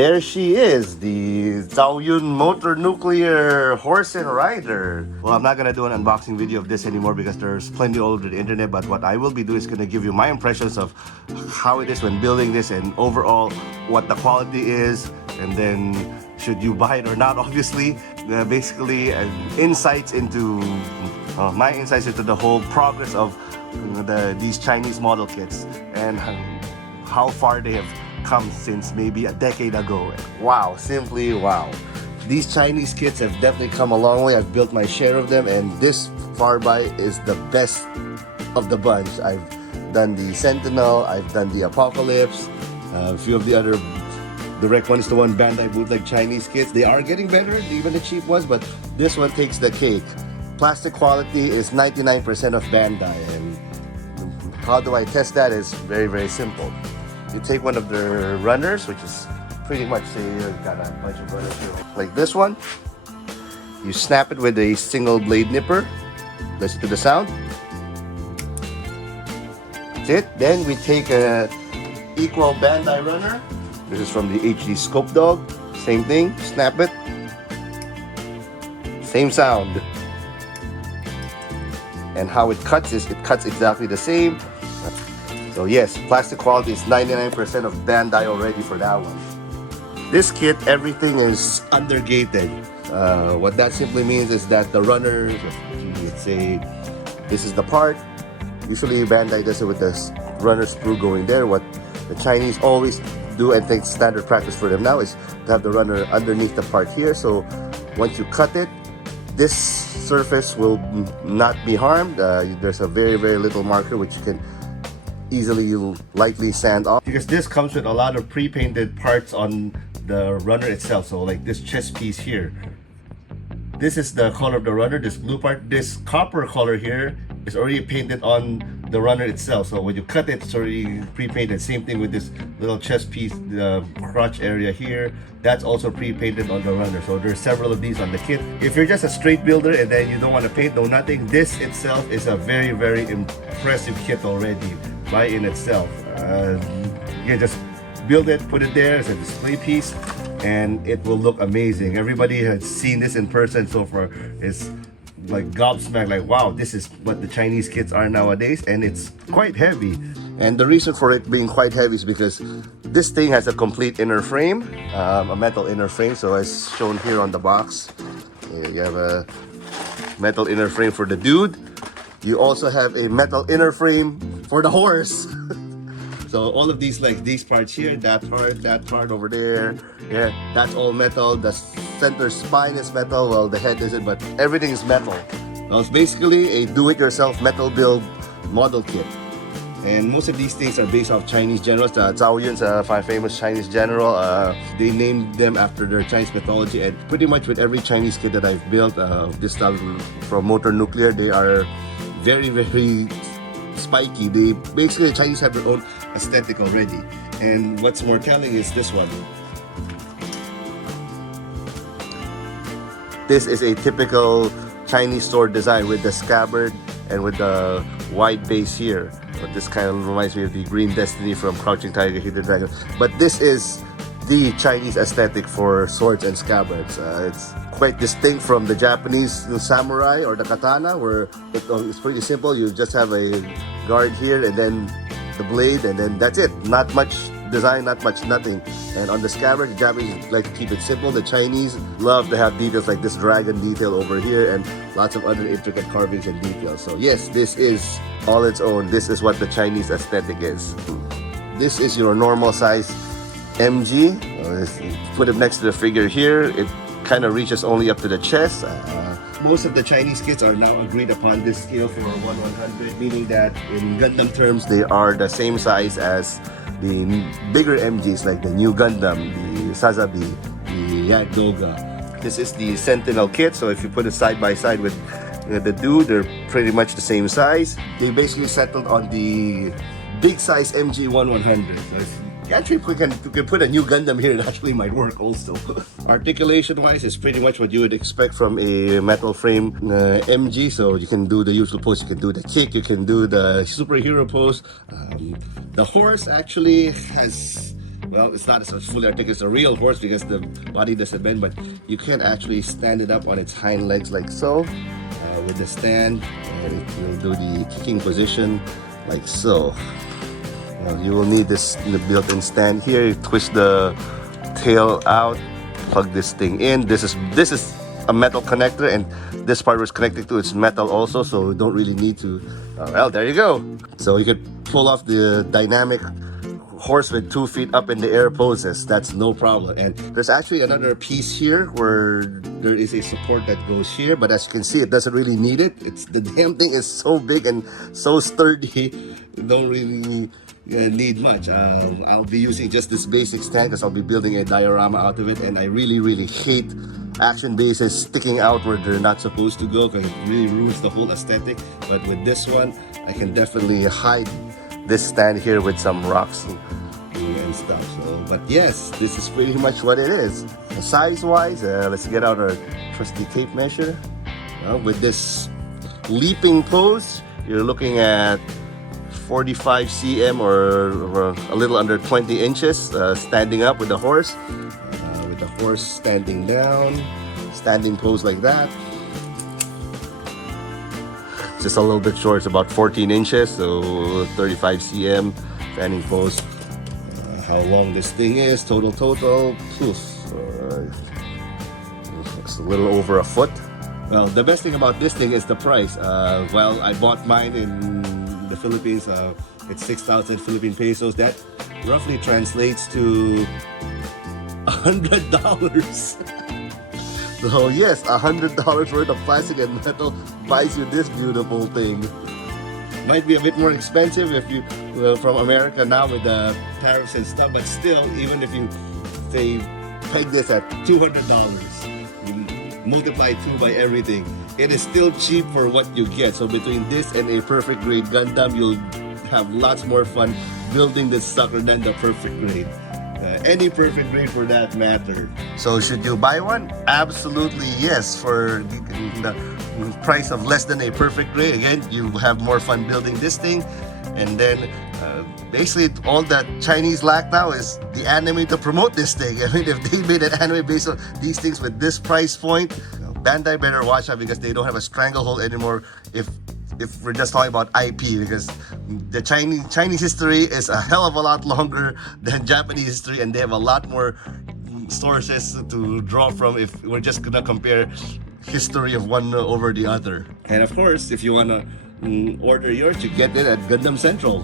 there she is, the Zhao Yun Motor Nuclear Horse and Rider. Well, I'm not gonna do an unboxing video of this anymore because there's plenty all over the internet, but what I will be doing is gonna give you my impressions of how it is when building this and overall what the quality is, and then should you buy it or not, obviously. Basically, insights into my insights into the whole progress of these Chinese model kits and how far they have come since maybe a decade ago. Wow, simply wow. These Chinese kits have definitely come a long way. I've built my share of them, and this far by is the best of the bunch. I've done the Sentinel, I've done the Apocalypse, a few of the other direct one-to-one Bandai bootleg Chinese kits. They are getting better, even the cheap ones, but this one takes the cake. Plastic quality is 99% of Bandai, and how do I test that? Is very, very simple. You take one of their runners, which is pretty much, say you got a bunch of runners here, like this one. You snap it with a single blade nipper. Listen to the sound. That's it. Then we take a equal Bandai runner. This is from the HD Scope Dog. Same thing, snap it. Same sound. And how it cuts is, it cuts exactly the same. So yes, plastic quality is 99% of Bandai already for that one. This kit, everything is undergated. What that simply means is that the runners, let's say this is the part. Usually Bandai does it with the runner screw going there. What the Chinese always do, and think standard practice for them now, is to have the runner underneath the part here. So once you cut it, this surface will not be harmed. There's a very, very little marker which you can easily, lightly sand off, because this comes with a lot of pre-painted parts on the runner itself. So like this chest piece here, this is the color of the runner. This blue part, this copper color here is already painted on the runner itself. So when you cut it, it's already pre-painted. Same thing with this little chest piece, the crotch area here, that's also pre-painted on the runner. So there's several of these on the kit. If you're just a straight builder and then you don't want to paint, no nothing, this itself is a very, very impressive kit already by in itself. You just build it, put it there as a display piece, and it will look amazing. Everybody has seen this in person so far is like gobsmacked, like wow, this is what the Chinese kits are nowadays, and it's quite heavy. And the reason for it being quite heavy is because this thing has a complete inner frame, a metal inner frame. So as shown here on the box, you have a metal inner frame for the dude. You also have a metal inner frame for the horse. So all of these, like these parts here, that part over there, yeah, that's all metal. The center spine is metal, well the head isn't, but everything is metal. Well, it's basically a do-it-yourself metal build model kit. And most of these things are based off Chinese generals. Zhao Yun's a famous Chinese general. They named them after their Chinese mythology, and pretty much with every Chinese kit that I've built, this style from Motor Nuclear, they are very, very spiky. They basically, the Chinese have their own aesthetic already. And what's more telling is this one. This is a typical Chinese sword design with the scabbard and with the wide base here. But this kind of reminds me of the Green Destiny from Crouching Tiger, Hidden Dragon. But this is the Chinese aesthetic for swords and scabbards. It's quite distinct from the Japanese samurai or the katana, where it's pretty simple. You just have a guard here and then the blade, and then that's it. Not much design, not much nothing. And on the scabbard, the Japanese like to keep it simple. The Chinese love to have details like this dragon detail over here and lots of other intricate carvings and details. So yes, this is all its own. This is what the Chinese aesthetic is. This is your normal size MG. Put it next to the figure here. It kind of reaches only up to the chest. Most of the Chinese kits are now agreed upon this scale for 1/100, meaning that in Gundam terms, they are the same size as the bigger MGs like the New Gundam, the Sazabi, the Yagdoga. This is the Sentinel kit, so if you put it side by side with the dude, they're pretty much the same size. They basically settled on the big size MG 1/100. So actually, we can put a New Gundam here, it actually might work also. Articulation wise, is pretty much what you would expect from a metal frame MG. So you can do the usual pose, you can do the kick, you can do the superhero pose. The horse actually has well, it's not as fully articulated as a real horse because the body doesn't bend, but you can actually stand it up on its hind legs like so, with the stand, and you'll do the kicking position like so. You will need this built-in stand here. You twist the tail out, plug this thing in. This is a metal connector, and this part was connected to its metal also, so you don't really need to. Well, there you go. So you could pull off the dynamic horse with 2 feet up in the air poses. That's no problem. And there's actually another piece here where there is a support that goes here, but as you can see, it doesn't really need it. It's the damn thing is so big and so sturdy, you don't really need much. I'll be using just this basic stand because I'll be building a diorama out of it, and I really hate action bases sticking out where they're not supposed to go because it really ruins the whole aesthetic. But with this one, I can definitely hide this stand here with some rocks and stuff. So, but yes, this is pretty much what it is. Size wise, let's get out our trusty tape measure. With this leaping pose, you're looking at 45 cm or a little under 20 inches standing up with the horse. With the horse standing down, standing pose like that. Just a little bit short, it's about 14 inches, so 35 cm standing pose. How long this thing is, total, it's a little over a foot. Well, the best thing about this thing is the price. Well, I bought mine in the Philippines. It's 6,000 Philippine pesos. That roughly translates to $100. So yes, $100 worth of plastic and metal buys you this beautiful thing. Might be a bit more expensive if you from America now with the tariffs and stuff, but still, even if you say peg this at $200, you multiply 2 by everything, it is still cheap for what you get. So between this and a perfect grade Gundam, you'll have lots more fun building this sucker than the perfect grade. Any perfect grade for that matter. So should you buy one? Absolutely yes. For the price of less than a perfect grade, again, you have more fun building this thing. And then basically all that Chinese lack now is the anime to promote this thing. I mean, if they made an anime based on these things with this price point, Bandai better watch out because they don't have a stranglehold anymore if we're just talking about IP, because the Chinese history is a hell of a lot longer than Japanese history, and they have a lot more sources to draw from if we're just gonna compare history of one over the other. And of course, if you wanna order yours, you get it at Gundam Central.